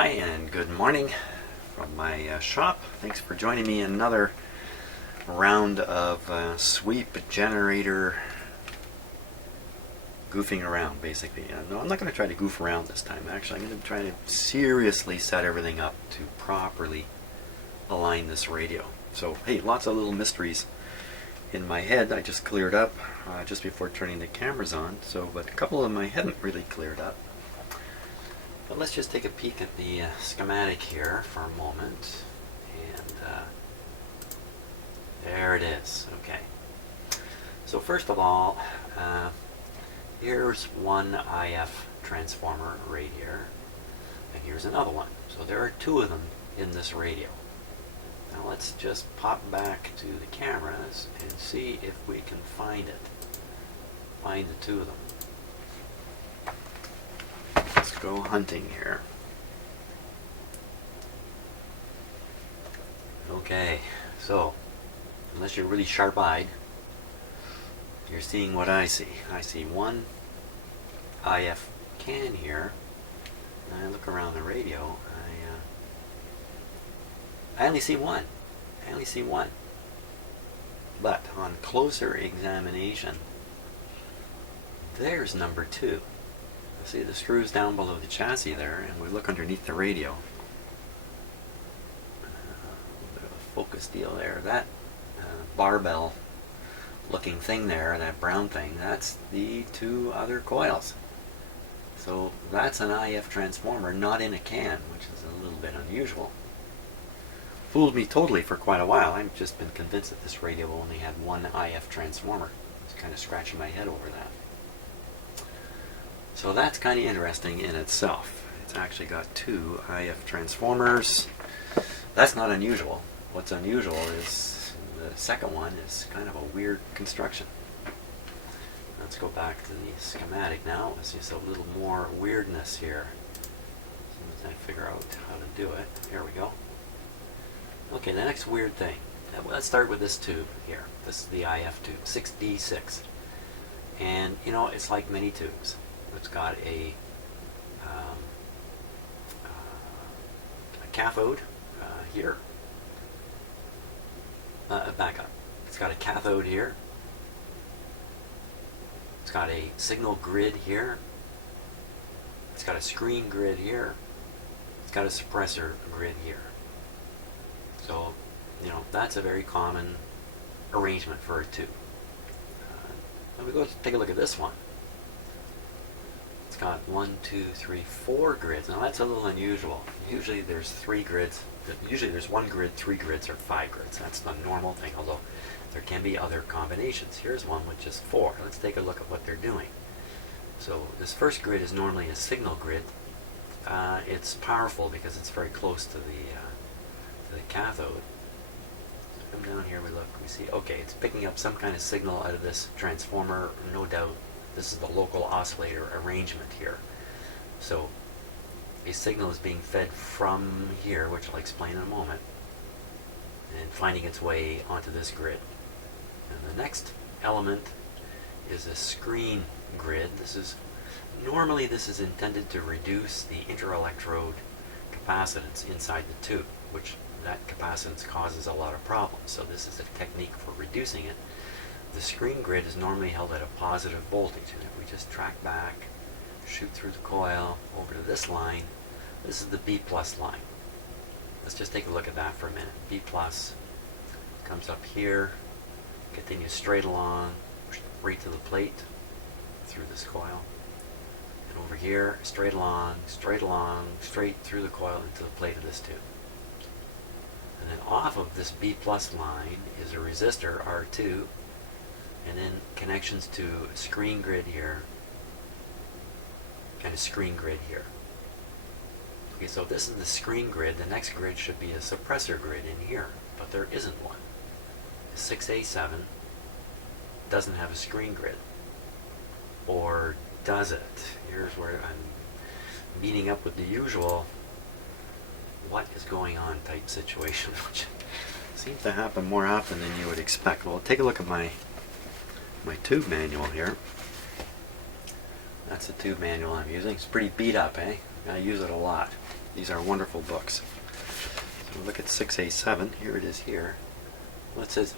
Hi and good morning from my shop. Thanks for joining me in another round of sweep generator goofing around, basically. No, I'm not going to try to goof around this time. Actually, I'm going to try to seriously set everything up to properly align this radio. So, hey, lots of little mysteries in my head I just cleared up just before turning the cameras on. But a couple of them I hadn't really cleared up. But let's just take a peek at the schematic here for a moment. And there it is. Okay. So first of all, here's one IF transformer right here. And here's another one. So there are two of them in this radio. Now let's just pop back to the cameras and see if we can find it. Find the two of them. Let's go hunting here. Okay, so unless you're really sharp-eyed, you're seeing what I see. I see one IF can here, and I look around the radio. I only see one. I only see one. But on closer examination, there's number two. See the screws down below the chassis there, and we look underneath the radio. A bit of a focus deal there. That barbell looking thing there, that brown thing, that's the two other coils. So that's an IF transformer, not in a can, which is a little bit unusual. Fooled me totally for quite a while. I've just been convinced that this radio only had one IF transformer. I was kind of scratching my head over that. So that's kind of interesting in itself. It's actually got two IF transformers. That's not unusual. What's unusual is the second one is kind of a weird construction. Let's go back to the schematic now. It's just a little more weirdness here. As soon as I figure out how to do it. There we go. Okay, the next weird thing. Let's start with this tube here. This is the IF tube, 6D6. And, you know, it's like many tubes. It's got a cathode here. Back up. It's got a cathode here. It's got a signal grid here. It's got a screen grid here. It's got a suppressor grid here. So, you know, that's a very common arrangement for a tube. Let me go take a look at this one. It's got 1, 2, 3, 4 grids. Now that's a little unusual. Usually there's 3 grids. Usually there's 1 grid, 3 grids, or 5 grids. That's the normal thing, although there can be other combinations. Here's one with just 4. Let's take a look at what they're doing. So this first grid is normally a signal grid. It's powerful because it's very close to the cathode. So come down here, we look, we see, okay, it's picking up some kind of signal out of this transformer, no doubt. This is the local oscillator arrangement here. So a signal is being fed from here, which I'll explain in a moment, and finding its way onto this grid. And the next element is a screen grid. Normally this is intended to reduce the inter-electrode capacitance inside the tube, which that capacitance causes a lot of problems. So this is a technique for reducing it. The screen grid is normally held at a positive voltage, and if we just track back, shoot through the coil over to this line, this is the B plus line. Let's just take a look at that for a minute. B plus comes up here, continues straight along, right to the plate through this coil, and over here, straight along, straight through the coil into the plate of this tube. And then off of this B plus line is a resistor, R2, and then connections to a screen grid here and a screen grid here. Okay, so this is the screen grid. The next grid should be a suppressor grid in here, but there isn't one. 6A7 doesn't have a screen grid. Or does it? Here's where I'm meeting up with the usual what is going on type situation, which seems to happen more often than you would expect. Well, take a look at my tube manual here. That's the tube manual I'm using. It's pretty beat up, eh? I use it a lot. These are wonderful books. So look at 6A7. Here it is here. Well, it says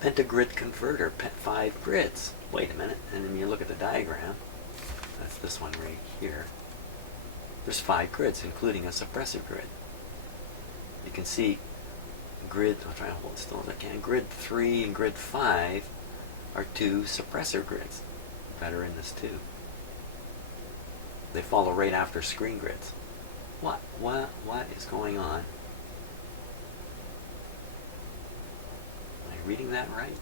pentagrid converter, 5 grids. Wait a minute. And then you look at the diagram. That's this one right here. There's 5 grids, including a suppressor grid. You can see grid, I'll try to hold it still as I can, grid 3 and grid 5 are 2 suppressor grids that are in this tube. They follow right after screen grids. What is going on? Am I reading that right?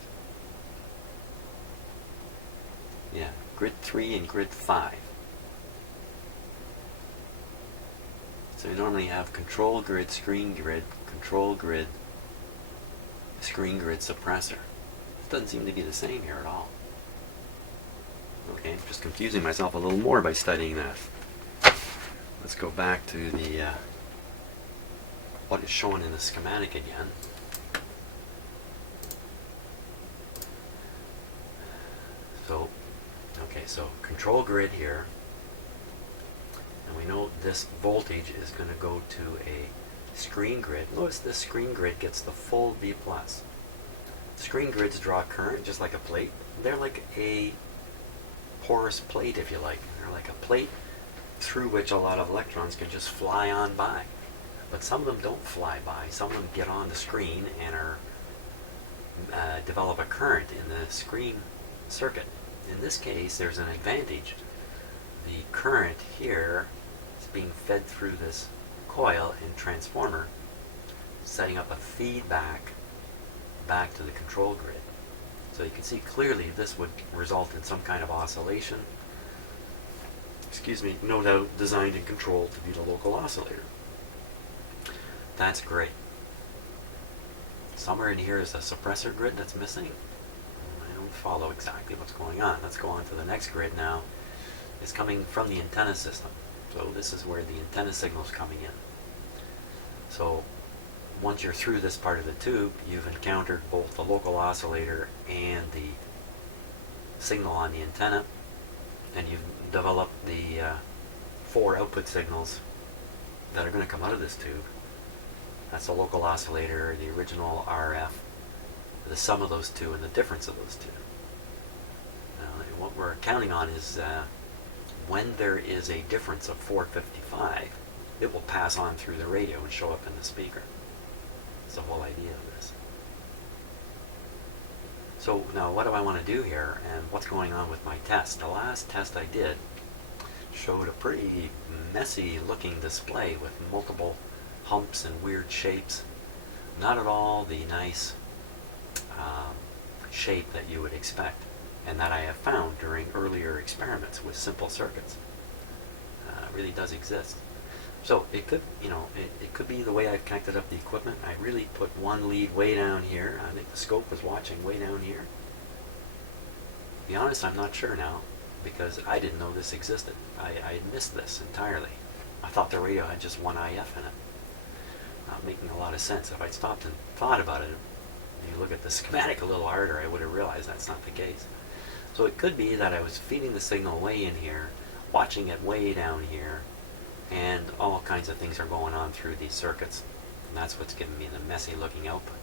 Yeah, grid 3 and grid 5. So you normally have control grid, screen grid, control grid, screen grid, suppressor. It doesn't seem to be the same here at all. Okay, I'm just confusing myself a little more by studying that. Let's go back to the what is shown in the schematic again. So, okay, so control grid here. And we know this voltage is going to go to a screen grid. Notice this screen grid gets the full V+. Screen grids draw current just like a plate. They're like a porous plate, if you like. They're like a plate through which a lot of electrons can just fly on by. But some of them don't fly by. Some of them get on the screen and are develop a current in the screen circuit. In this case, there's an advantage. The current here is being fed through this coil and transformer, setting up a feedback back to the control grid. So you can see clearly this would result in some kind of oscillation. Excuse me, no doubt designed and controlled to be the local oscillator. That's great. Somewhere in here is a suppressor grid that's missing. I don't follow exactly what's going on. Let's go on to the next grid now. It's coming from the antenna system. So this is where the antenna signal is coming in. So once you're through this part of the tube, you've encountered both the local oscillator and the signal on the antenna, and you've developed the 4 output signals that are going to come out of this tube. That's the local oscillator, the original RF, the sum of those two, and the difference of those two. Now, what we're counting on is when there is a difference of 455, it will pass on through the radio and show up in the speaker. That's the whole idea of this. So now what do I want to do here, and what's going on with my test? The last test I did showed a pretty messy looking display with multiple humps and weird shapes. Not at all the nice shape that you would expect, and that I have found during earlier experiments with simple circuits. It really does exist. So it could, it could be the way I've connected up the equipment. I really put one lead way down here. I think the scope was watching way down here. To be honest, I'm not sure now, because I didn't know this existed. I missed this entirely. I thought the radio had just one IF in it. Not making a lot of sense. If I'd stopped and thought about it, and you look at the schematic a little harder, I would have realized that's not the case. So it could be that I was feeding the signal way in here, watching it way down here, and all kinds of things are going on through these circuits. And that's what's giving me the messy looking output.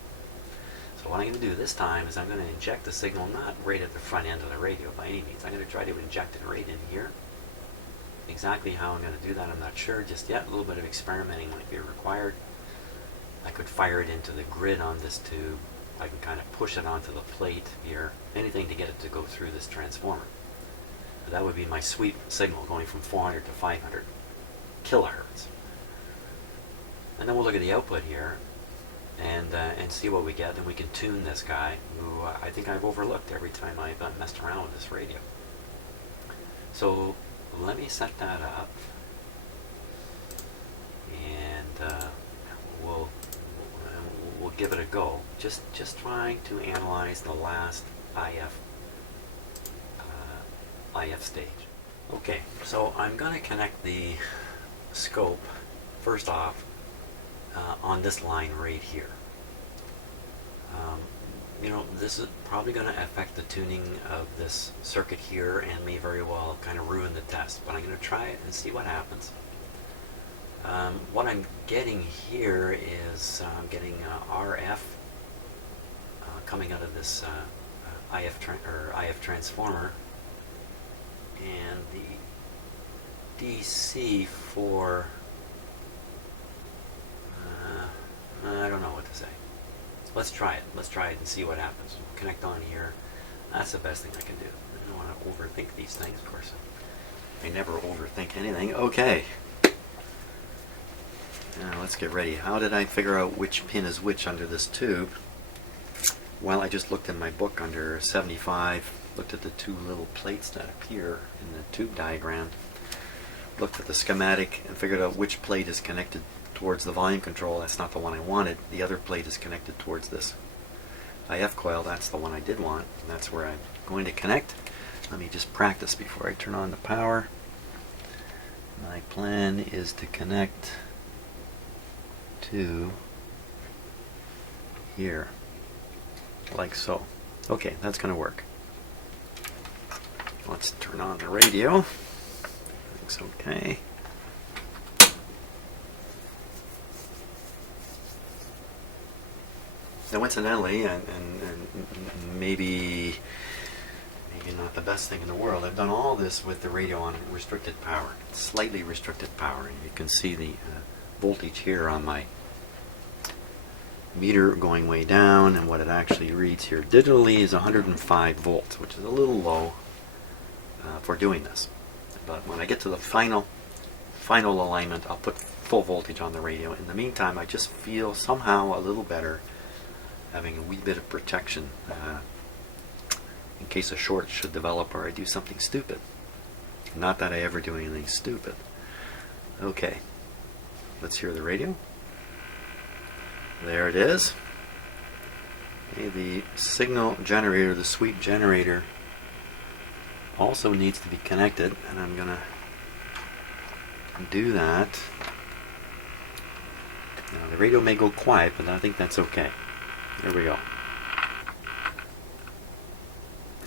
So what I'm going to do this time is I'm going to inject the signal not right at the front end of the radio by any means. I'm going to try to inject it right in here. Exactly how I'm going to do that I'm not sure just yet. A little bit of experimenting might be required. I could fire it into the grid on this tube. I can kind of push it onto the plate here. Anything to get it to go through this transformer. That would be my sweep signal going from 400 to 500 kilohertz. And then we'll look at the output here and see what we get, and we can tune this guy, who I think I've overlooked every time I've messed around with this radio. So let me set that up, and we'll give it a go. Just trying to analyze the last IF stage. Okay, so I'm going to connect the scope first off on this line right here. This is probably going to affect the tuning of this circuit here and may very well kind of ruin the test, but I'm going to try it and see what happens. what I'm getting here is I'm getting RF coming out of this IF transformer, and the DC for I don't know what to say. Let's try it. Let's try it and see what happens. We'll connect on here. That's the best thing I can do. I don't want to overthink these things, of course. I never overthink anything. Okay. Now let's get ready. How did I figure out which pin is which under this tube? Well, I just looked in my book under 75, looked at the two little plates that appear in the tube diagram, looked at the schematic and figured out which plate is connected towards the volume control. That's not the one I wanted. The other plate is connected towards this IF coil. That's the one I did want, and that's where I'm going to connect. Let me just practice before I turn on the power. My plan is to connect to here, like so. Okay, that's going to work. Let's turn on the radio. Looks okay. Now, incidentally, and maybe not the best thing in the world, I've done all this with the radio on restricted power, slightly restricted power. You can see the voltage here on my meter going way down, and what it actually reads here digitally is 105 volts, which is a little low for doing this. But when I get to the final alignment, I'll put full voltage on the radio. In the meantime, I just feel somehow a little better having a wee bit of protection in case a short should develop or I do something stupid. Not that I ever do anything stupid. Okay, let's hear the radio. There it is. Okay, the signal generator, the sweep generator, also needs to be connected, and I'm going to do that. Now, the radio may go quiet, but I think that's okay. There we go.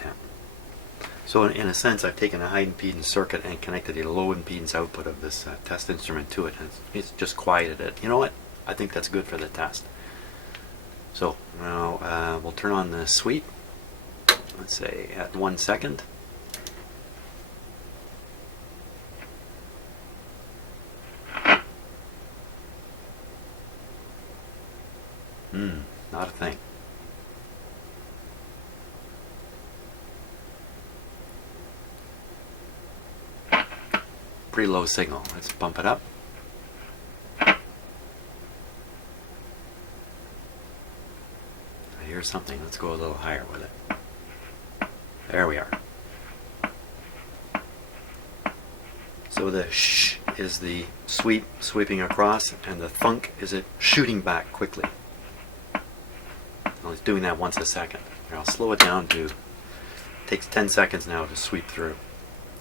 Yeah. So in a sense, I've taken a high impedance circuit and connected a low impedance output of this test instrument to it, and it's just quieted it. You know what? I think that's good for the test. So now we'll turn on the sweep. Let's say at 1 second. Not a thing. Pretty low signal. Let's bump it up. I hear something. Let's go a little higher with it. There we are. So the shh is the sweeping across, and the thunk is it shooting back quickly. Well, it's doing that once a second. Here, I'll slow it down to, it takes 10 seconds now to sweep through.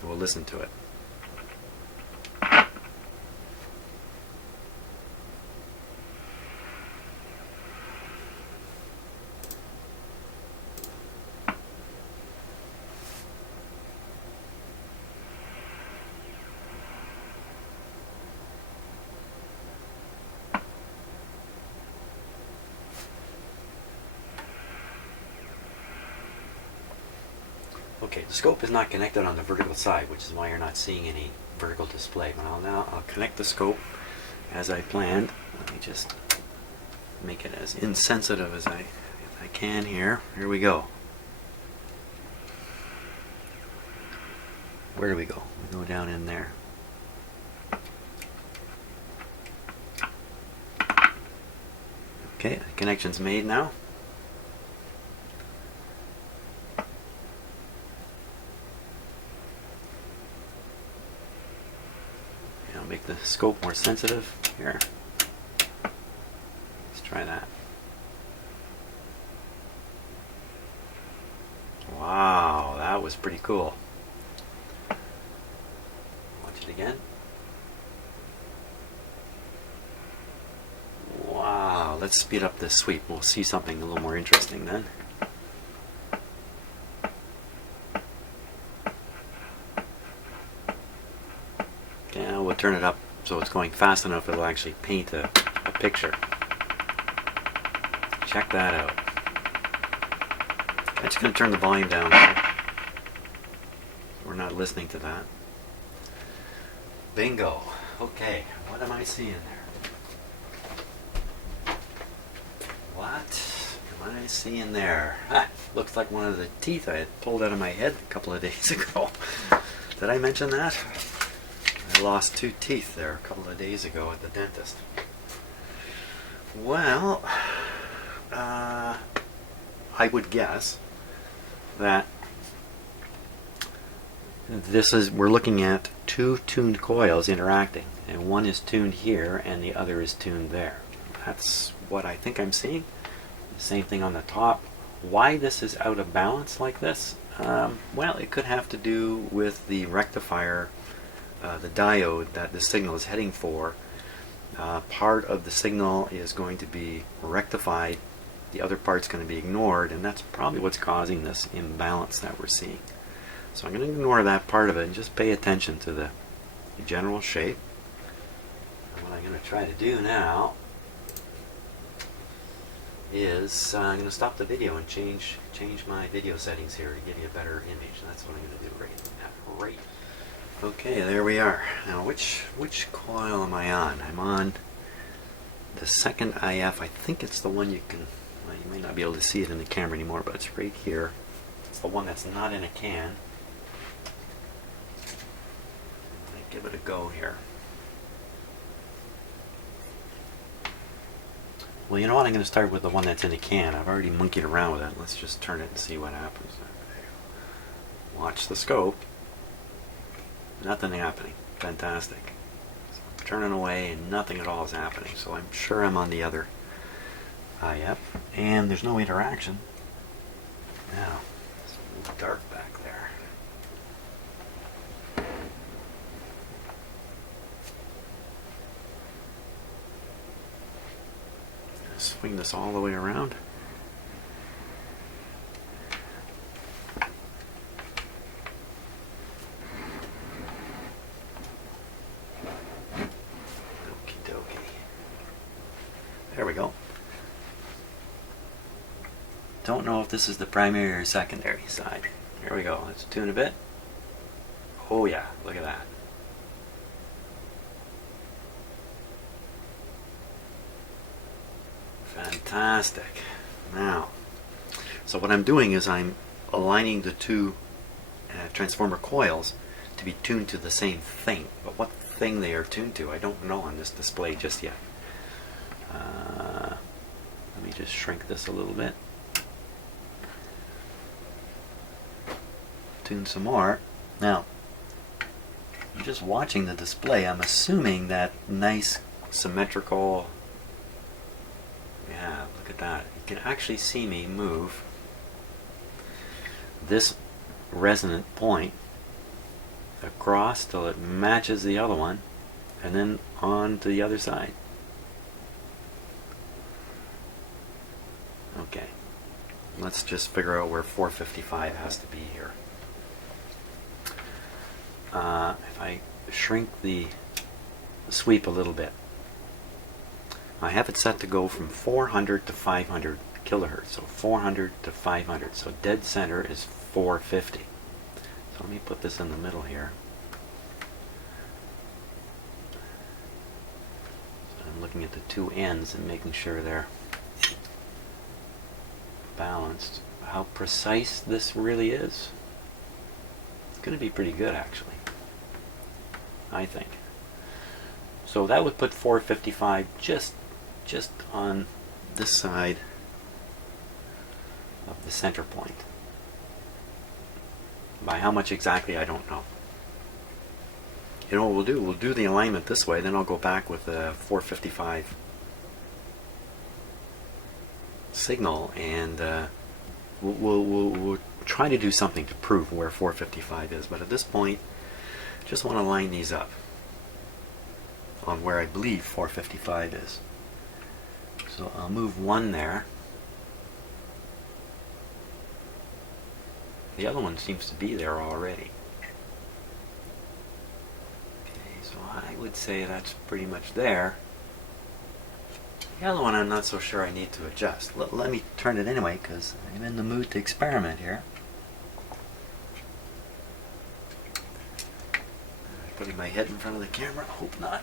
And we'll listen to it. Okay, the scope is not connected on the vertical side, which is why you're not seeing any vertical display. But I'll connect the scope as I planned. Let me just make it as insensitive as I can here. Here we go. Where do we go? We go down in there. Okay, the connection's made now. Make the scope more sensitive here. Let's try that. Wow, that was pretty cool. Watch it again. Wow, let's speed up this sweep. We'll see something a little more interesting then. We'll turn it up so it's going fast enough it'll actually paint a picture. Check that out. I'm just going to turn the volume down so we're not listening to that. Bingo. Okay, what am I seeing there? What am I seeing there? Ah, looks like one of the teeth I had pulled out of my head a couple of days ago. Did I mention that? I lost 2 teeth there a couple of days ago at the dentist. Well, I would guess that we're looking at 2 tuned coils interacting, and one is tuned here and the other is tuned there. That's what I think I'm seeing. The same thing on the top. Why this is out of balance like this? Well, it could have to do with the rectifier, the diode that the signal is heading for. Part of the signal is going to be rectified, the other part's going to be ignored, and that's probably what's causing this imbalance that we're seeing. So I'm going to ignore that part of it and just pay attention to the general shape. And what I'm going to try to do now is I'm going to stop the video and change my video settings here to give you a better image. That's what I'm going to do right now. Right. Okay, there we are. Now, which coil am I on? I'm on the second IF. I think it's the one you can. Well, you may not be able to see it in the camera anymore, but it's right here. It's the one that's not in a can. Give it a go here. Well, you know what? I'm going to start with the one that's in a can. I've already monkeyed around with it. Let's just turn it and see what happens. Watch the scope. Nothing happening. Fantastic. So I'm turning away and nothing at all is happening. So I'm sure I'm on the other IF. And there's no interaction. Now, it's a little dark back there. Swing this all the way around. Okie dokie. There we go. Don't know if this is the primary or secondary side. Here we go. Let's tune a bit. Oh yeah, look at that. Fantastic. Now, so what I'm doing is I'm aligning the 2 transformer coils to be tuned to the same thing. But what thing they are tuned to, I don't know on this display just yet. Let me just shrink this a little bit. Tune some more. Now, just watching the display, I'm assuming that nice symmetrical. Yeah, look at that. You can actually see me move this resonant point across till it matches the other one, and then on to the other side. Okay, let's just figure out where 455 has to be here. If I shrink the sweep a little bit, I have it set to go from 400 to 500 kilohertz, so 400 to 500, so dead center is 450. So let me put this in the middle here. So I'm looking at the 2 ends and making sure they're balanced. How precise this really is, it's going to be pretty good actually, I think. So that would put 455 just on this side of the center point. By how much exactly, I don't know. You know what we'll do? We'll do the alignment this way, then I'll go back with the 455 signal, and we'll try to do something to prove where 455 is. But at this point, just want to line these up on where I believe 455 is. So I'll move one there. The other one seems to be there already. Okay, so I would say that's pretty much there. The other one I'm not so sure I need to adjust. Let me turn it anyway, because I'm in the mood to experiment here. Putting my head in front of the camera, hope not.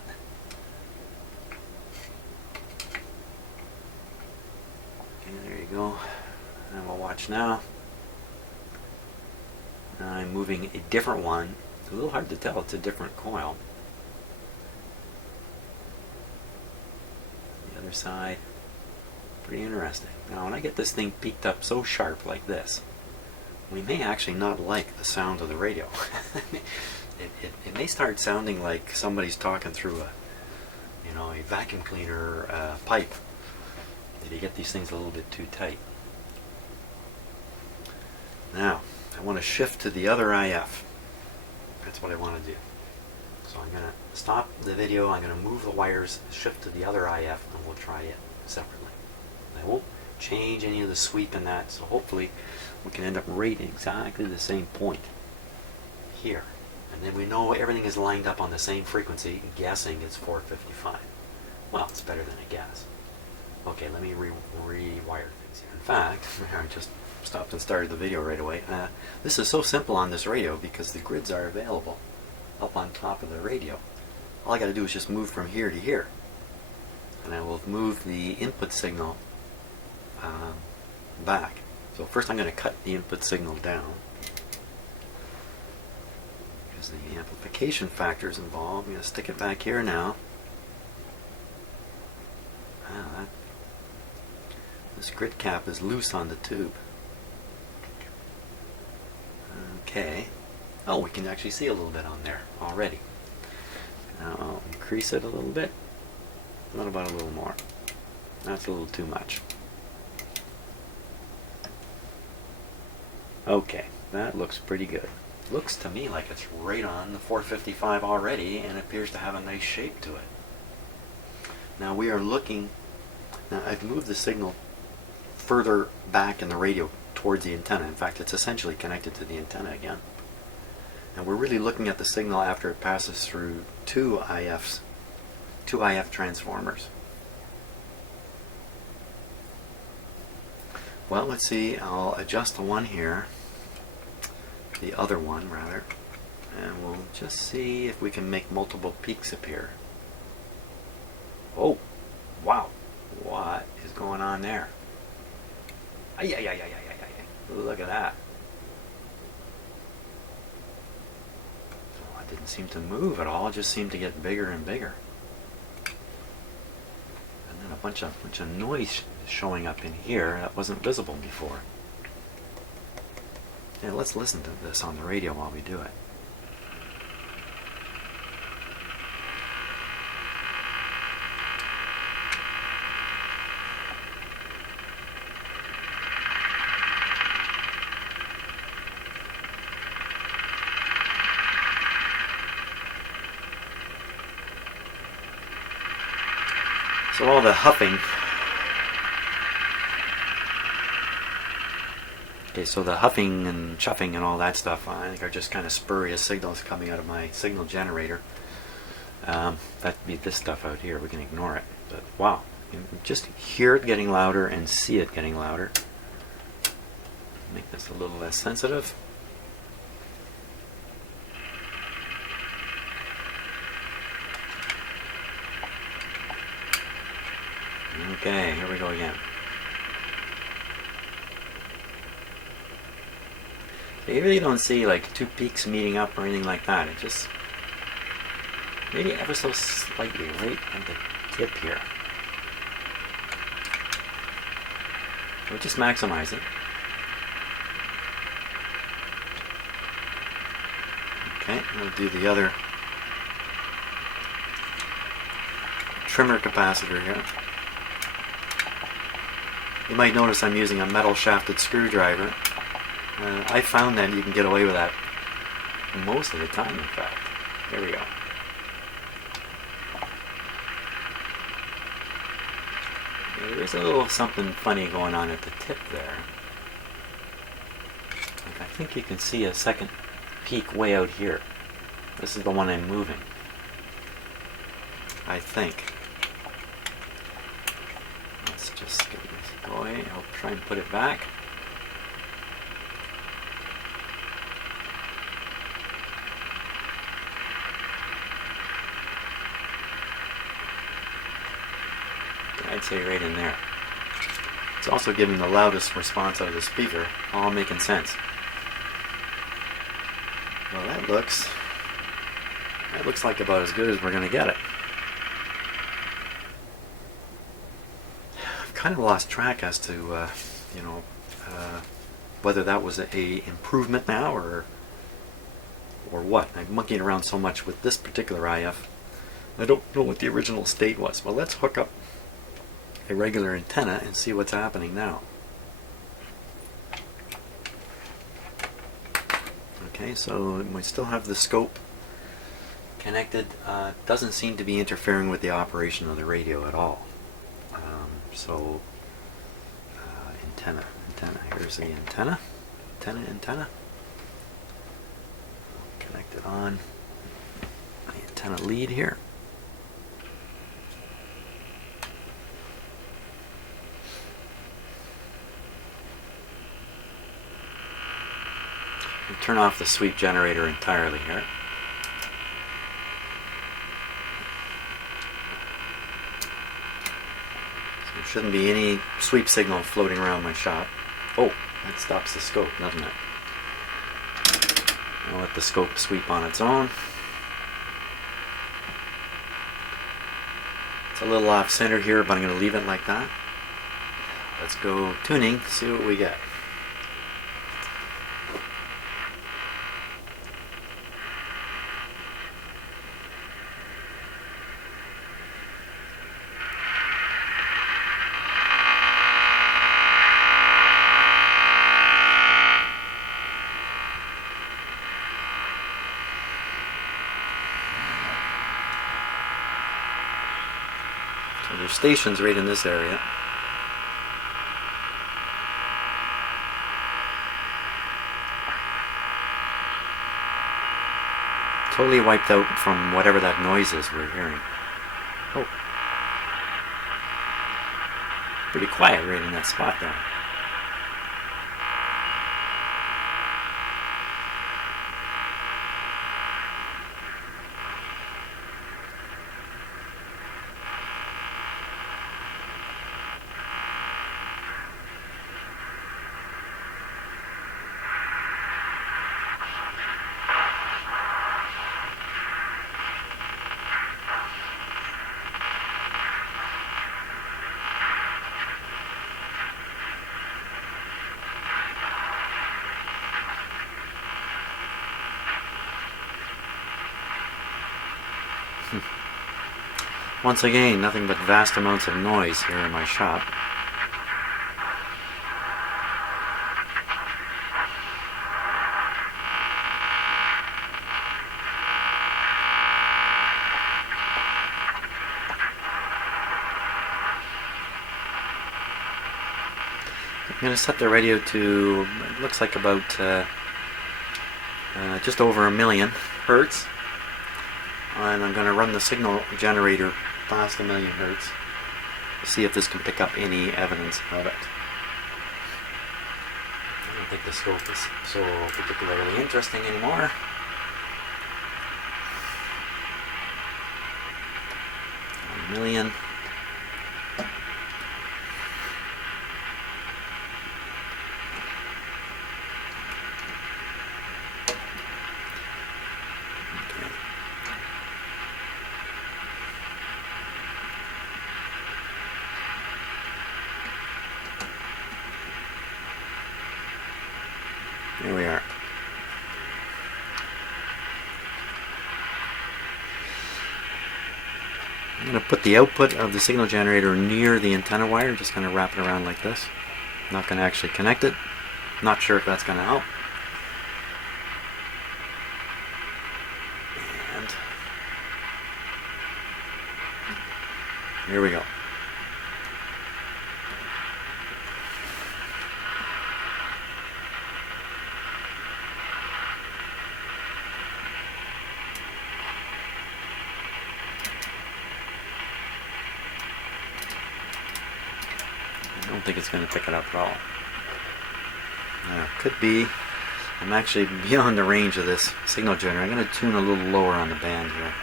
Okay, there you go. And we'll watch now. I'm moving a different one. It's a little hard to tell, it's a different coil. The other side, pretty interesting. Now when I get this thing peaked up so sharp like this, we may actually not like the sound of the radio. It may start sounding like somebody's talking through a vacuum cleaner pipe. If you get these things a little bit too tight. Now, I want to shift to the other IF. That's what I want to do. So I'm going to stop the video, I'm going to move the wires, shift to the other IF, and we'll try it separately. I won't change any of the sweep in that, so hopefully we can end up rating exactly the same point here. And then we know everything is lined up on the same frequency, guessing it's 455. Well, it's better than a guess. Okay, let me rewire things here. In fact, I just stopped and started the video right away. This is so simple on this radio because the grids are available up on top of the radio. All I got to do is just move from here to here. And I will move the input signal back. So first I'm going to cut the input signal down. The amplification factor is involved. I'm going to stick it back here now. Wow, this grid cap is loose on the tube. Okay. Oh, we can actually see a little bit on there already. Now I'll increase it a little bit. What about a little more? That's a little too much. Okay, that looks pretty good. Looks to me like it's right on the 455 already and appears to have a nice shape to it. Now we are looking, now I've moved the signal further back in the radio towards the antenna. In fact, it's essentially connected to the antenna again. And we're really looking at the signal after it passes through two IF transformers. Well, let's see, I'll adjust the one here. The other one rather, and we'll just see if we can make multiple peaks appear. Oh, wow, what is going on there? Ay, ay, ay, ay, ay, ay, ay. Look at that. Well, it didn't seem to move at all, it just seemed to get bigger and bigger. And then a bunch of noise showing up in here that wasn't visible before. Yeah, let's listen to this on the radio while we do it. So all the huffing. Okay, so the huffing and chuffing and all that stuff, I think are just kind of spurious signals coming out of my signal generator. That'd be this stuff out here, we can ignore it. But wow, you can just hear it getting louder and see it getting louder. Make this a little less sensitive. Okay, here we go again. So you really don't see like two peaks meeting up or anything like that. It just maybe ever so slightly right at the tip here. So just maximize it. Okay, we'll do the other trimmer capacitor here. You might notice I'm using a metal shafted screwdriver. I found that you can get away with that most of the time, in fact. There we go. There's a little something funny going on at the tip there. Like I think you can see a second peak way out here. This is the one I'm moving. I think. Let's just get this going. I'll try and put it back. I'd say right in there. It's also giving the loudest response out of the speaker, all making sense. Well, that looks like about as good as we're going to get it. I've kind of lost track as to, whether that was a improvement now or what. I'm monkeying around so much with this particular IF. I don't know what the original state was. Well, let's hook up a regular antenna and see what's happening now. Okay, so we still have the scope connected. Doesn't seem to be interfering with the operation of the radio at all. Antenna. Here's the antenna. Antenna. Connect it on the antenna lead here. Turn off the sweep generator entirely here. So there shouldn't be any sweep signal floating around my shop. Oh, that stops the scope, doesn't it? I'll let the scope sweep on its own. It's a little off center here, but I'm going to leave it like that. Let's go tuning, see what we get. So there's stations right in this area. Totally wiped out from whatever that noise is we're hearing. Oh. Pretty quiet right in that spot there. Once again, nothing but vast amounts of noise here in my shop. I'm going to set the radio to, it looks like about just over 1,000,000 hertz. And I'm going to run the signal generator past 1,000,000 hertz to see if this can pick up any evidence of it. I don't think the scope is so particularly interesting anymore. A million. Here we are. I'm going to put the output of the signal generator near the antenna wire, just going to wrap it around like this. Not going to actually connect it. Not sure if that's going to help. And here we go. don't think it's going to pick it up at all. Could be. I'm actually beyond the range of this signal generator. I'm going to tune a little lower on the band here.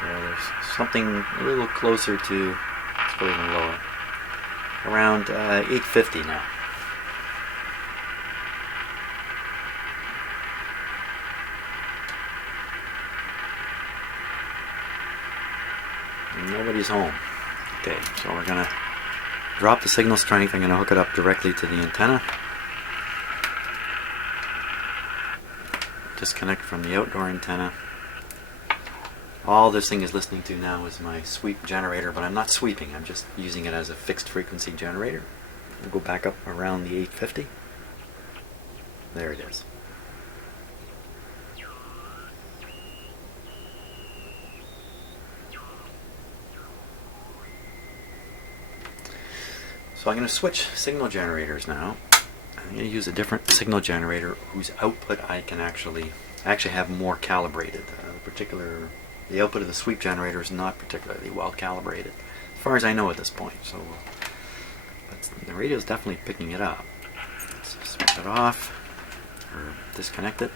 So there's something a little closer to, let's go even lower, around 850 now. Nobody's home. Okay, so we're going to drop the signal strength. I'm going to hook it up directly to the antenna. Disconnect from the outdoor antenna. All this thing is listening to now is my sweep generator, but I'm not sweeping. I'm just using it as a fixed frequency generator. We'll go back up around the 850. There it is. So I'm going to switch signal generators now. I'm going to use a different signal generator whose output I can actually have more calibrated. The output of the sweep generator is not particularly well calibrated, as far as I know at this point. So the radio is definitely picking it up. Let's switch it off or disconnect it.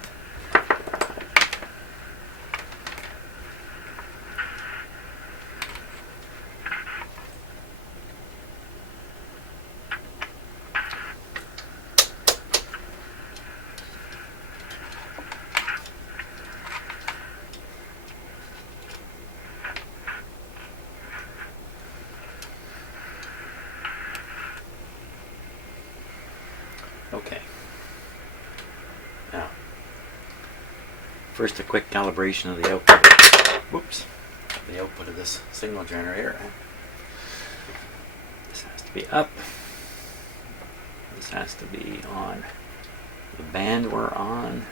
Okay. Now, first a quick calibration of the output. Whoops. The output of this signal generator. This has to be up. This has to be on the band we're on.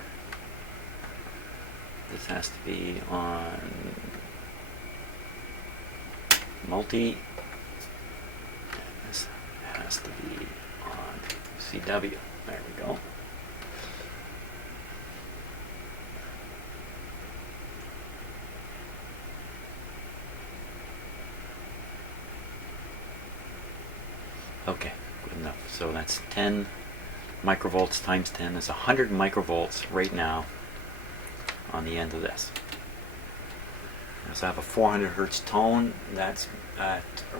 This has to be on multi. This has to be on CW. There we go. Okay, good enough. So that's 10 microvolts times 10 is 100 microvolts right now on the end of this. So I have a 400 hertz tone that's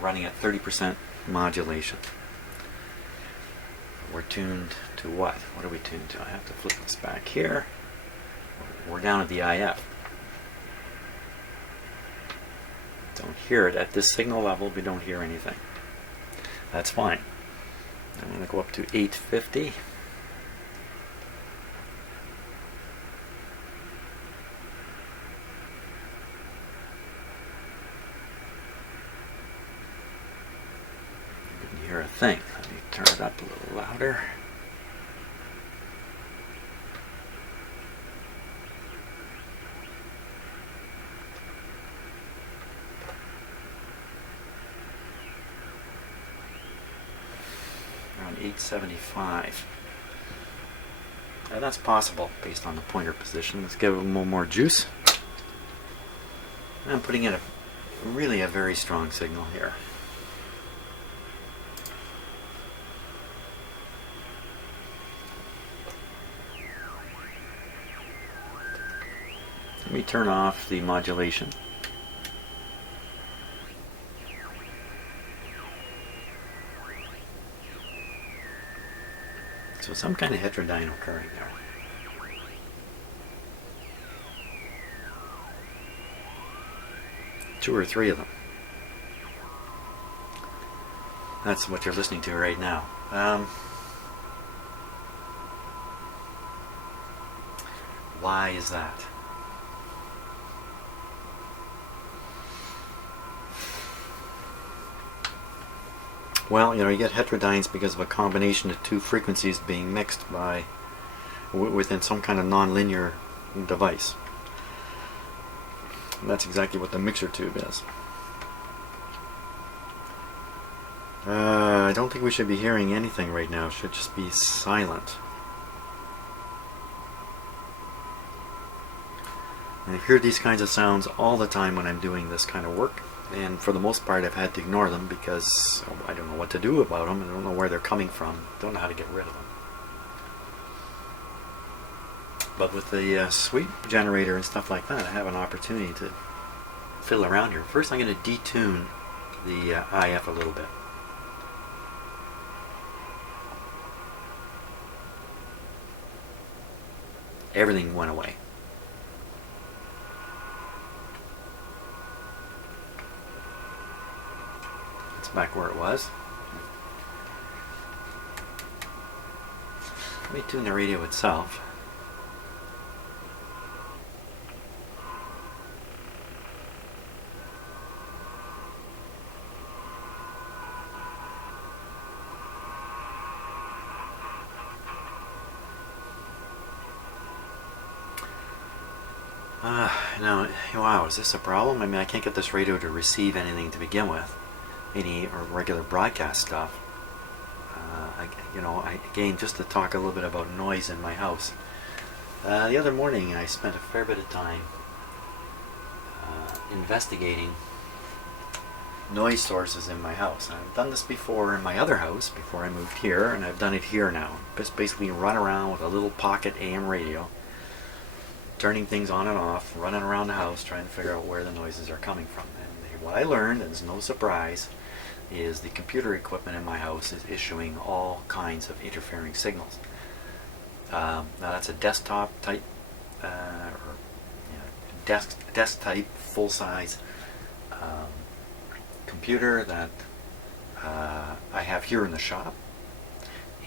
running at 30% modulation. We're tuned to what? What are we tuned to? I have to flip this back here. We're down at the IF. Don't hear it. At this signal level, we don't hear anything. That's fine. I'm going to go up to 850. Didn't hear a thing. Let me turn it up a little louder. Around 875. And that's possible based on the pointer position. Let's give it a little more juice. I'm putting in really a very strong signal here. Let me turn off the modulation. So some kind of heterodyne occurring there. Two or three of them. That's what you're listening to right now. Why is that? Well, you get heterodynes because of a combination of two frequencies being mixed within some kind of nonlinear device. And that's exactly what the mixer tube is. I don't think we should be hearing anything right now. It should just be silent. And I hear these kinds of sounds all the time when I'm doing this kind of work. and for the most part I've had to ignore them because I don't know what to do about them. I don't know where they're coming from. Don't know how to get rid of them. But with the sweep generator and stuff like that, I have an opportunity to fiddle around here. First I'm going to detune the IF a little bit. Everything went away. It's back where it was. Let me tune the radio itself. Now, wow, is this a problem? I mean, I can't get this radio to receive anything to begin with, any regular broadcast stuff. Again, just to talk a little bit about noise in my house. The other morning, I spent a fair bit of time investigating noise sources in my house. I've done this before in my other house, before I moved here, and I've done it here now. Just basically run around with a little pocket AM radio, turning things on and off, running around the house trying to figure out where the noises are coming from. And what I learned, and it's no surprise, is the computer equipment in my house is issuing all kinds of interfering signals. Now that's a desktop type, desk type, full size computer that I have here in the shop,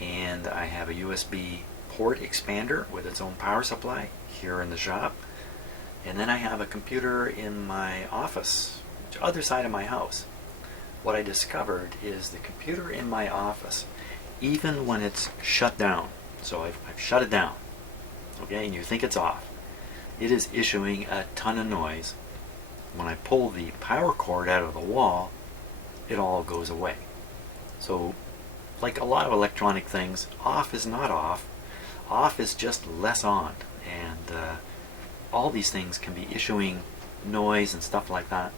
and I have a USB port expander with its own power supply here in the shop, and then I have a computer in my office, the other side of my house. What I discovered is the computer in my office, even when it's shut down, so I've shut it down, okay, and you think it's off, it is issuing a ton of noise. When I pull the power cord out of the wall, it all goes away. So, like a lot of electronic things, off is not off. Off is just less on, and all these things can be issuing noise and stuff like that.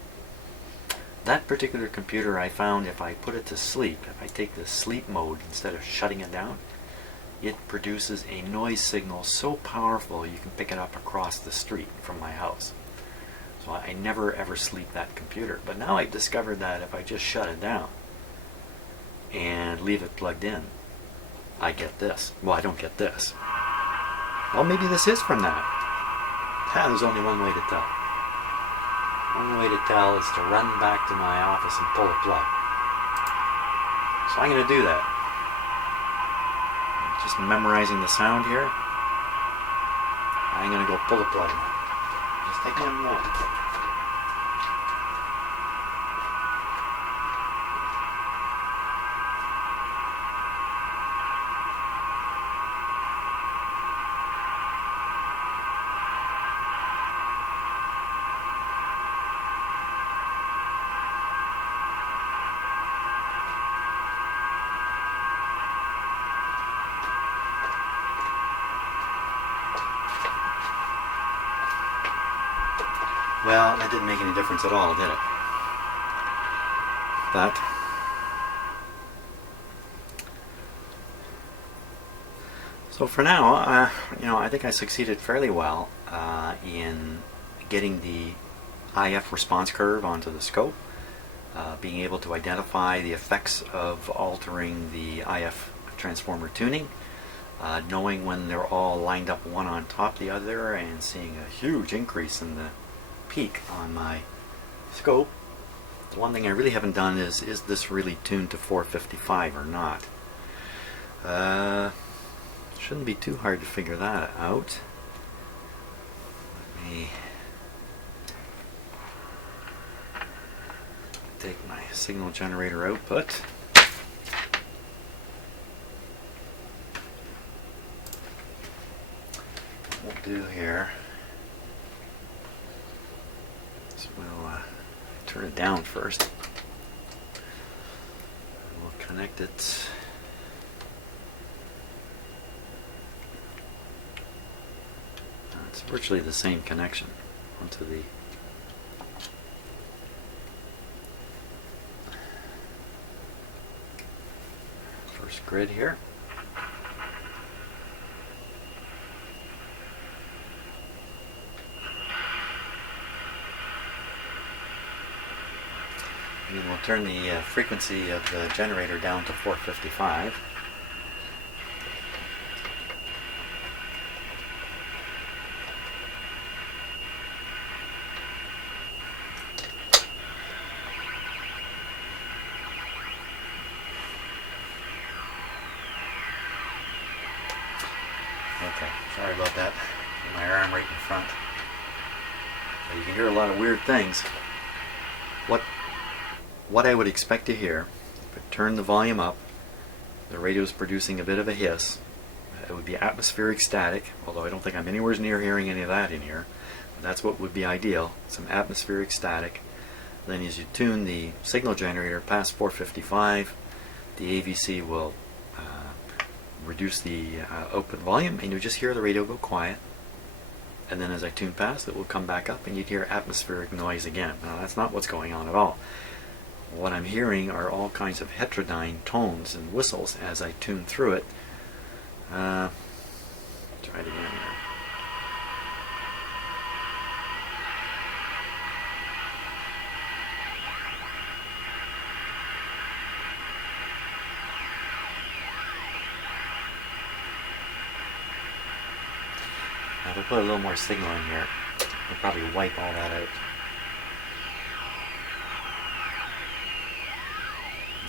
That particular computer, I found, if I put it to sleep, if I take the sleep mode instead of shutting it down, it produces a noise signal so powerful you can pick it up across the street from my house. So I never ever sleep that computer. But now I've discovered that if I just shut it down and leave it plugged in, I get this. Well, I don't get this. Well, maybe this is from that. There's only one way to tell. One way to tell is to run back to my office and pull a plug. So I'm going to do that. I'm just memorizing the sound here. I'm going to go pull a plug. Just take 1 moment. Well, that didn't make any difference at all, did it? But so for now, I think I succeeded fairly well in getting the IF response curve onto the scope, being able to identify the effects of altering the IF transformer tuning, knowing when they're all lined up one on top of the other, and seeing a huge increase in the peak on my scope. The one thing I really haven't done is this really tuned to 455 or not? Shouldn't be too hard to figure that out. Let me take my signal generator output. What we'll do here, we'll turn it down first. We'll connect it. It's virtually the same connection onto the First grid here. And then we'll turn the frequency of the generator down to 455. Okay, sorry about that. My arm right in front. So you can hear a lot of weird things. What I would expect to hear, if I turn the volume up, the radio is producing a bit of a hiss. It would be atmospheric static, although I don't think I'm anywhere near hearing any of that in here. But that's what would be ideal, some atmospheric static. Then as you tune the signal generator past 455, the AVC will reduce the output volume, and you'll just hear the radio go quiet. And then as I tune past, it will come back up and you'd hear atmospheric noise again. Now that's not what's going on at all. What I'm hearing are all kinds of heterodyne tones and whistles as I tune through it. Try it again here. Now if I put a little more signal in here, I'll probably wipe all that out.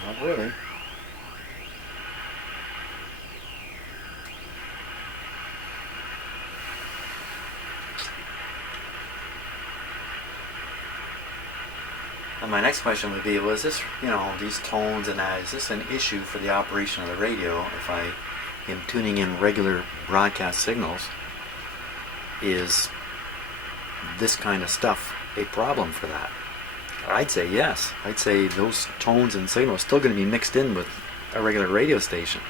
Not really. And my next question would be, well, is this, these tones and that, is this an issue for the operation of the radio if I am tuning in regular broadcast signals? Is this kind of stuff a problem for that? I'd say yes. I'd say those tones and signals are still going to be mixed in with a regular radio station.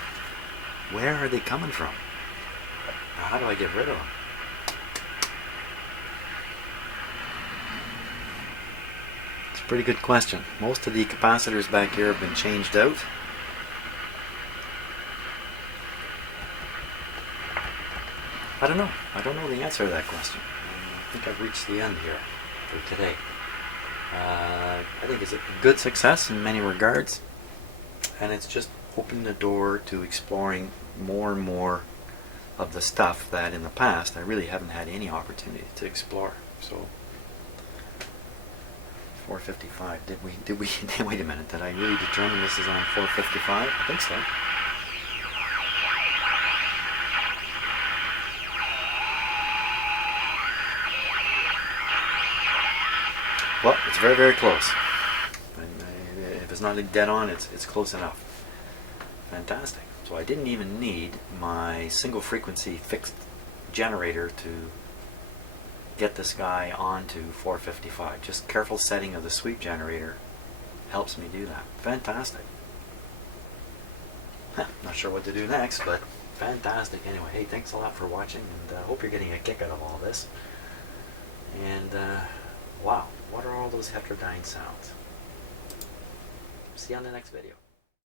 Where are they coming from? How do I get rid of them? It's a pretty good question. Most of the capacitors back here have been changed out. I don't know. I don't know the answer to that question. I think I've reached the end here for today. I think it's a good success in many regards, and it's just opened the door to exploring more and more of the stuff that in the past I really haven't had any opportunity to explore. So 455, did we wait a minute, did I really determine this is on 455? I think so. Well, it's very, very close. And if it's not dead on, it's close enough. Fantastic. So I didn't even need my single frequency fixed generator to get this guy onto 455. Just careful setting of the sweep generator helps me do that. Fantastic. Not sure what to do next, but fantastic anyway. Hey, thanks a lot for watching, and hope you're getting a kick out of all this. And wow, what are all those heterodyne sounds? See you on the next video.